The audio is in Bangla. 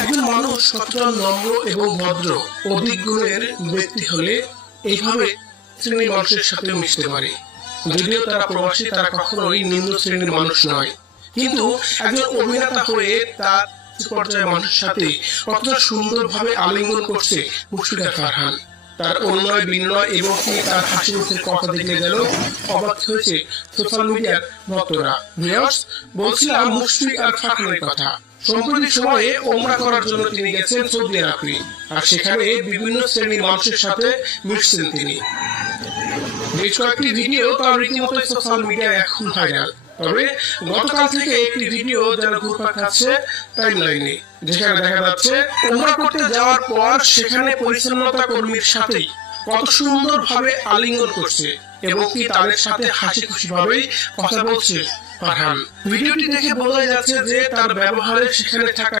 একজন মানুষ কতটা নম্র এবং ভদ্র অধিক গুণের ব্যক্তি হলে এইভাবে শ্রেণীর মানুষের সাথে মিশতে পারে। যদিও তারা প্রবাসী, তারা কখনোই নিম্ন শ্রেণীর মানুষ নয়, কিন্তু একজন অভিনেতা হয়ে তার পর্যায়ের মানুষের সাথে কতটা সুন্দরভাবে আলিঙ্গন করছে মুশফিকা ফারহান। তার অন্যয় বিনয় এবং তার হাসি মুখের কথা দেখলে যেন অবাক হয়েছে সোশ্যাল মিডিয়ার ভক্তরা। ভিউয়ার্স, বলছিলাম মুশফিকা ফারহানের কথা। সম্প্রতি সময়ে ওমরা করার জন্য তিনি গেছেন সৌদি আরবে, আর সেখানে বিভিন্ন শ্রেণীর মানুষের সাথে মিশছেন তিনি। বেশ কয়েকটি ভিডিও তার রীতিমতো সোশ্যাল মিডিয়ায় এখন ভাইরাল। তবে গতকাল থেকে একটি ভিডিও যেন ঘুরপাক খাচ্ছে টাইমলাইনে, যেখানে দেখা যাচ্ছে ওমরা করতে যাওয়ার পর সেখানে পরিচ্ছন্নতা কর্মীর সাথে কত সুন্দরভাবে আলিঙ্গন করছে এবং কি তাদের সাথে হাসি খুশি ভাবেই কথা বলছে ফারহান। ভিডিওটি দেখে বোঝা যাচ্ছে যে তার ব্যবহারে সেখানে থাকা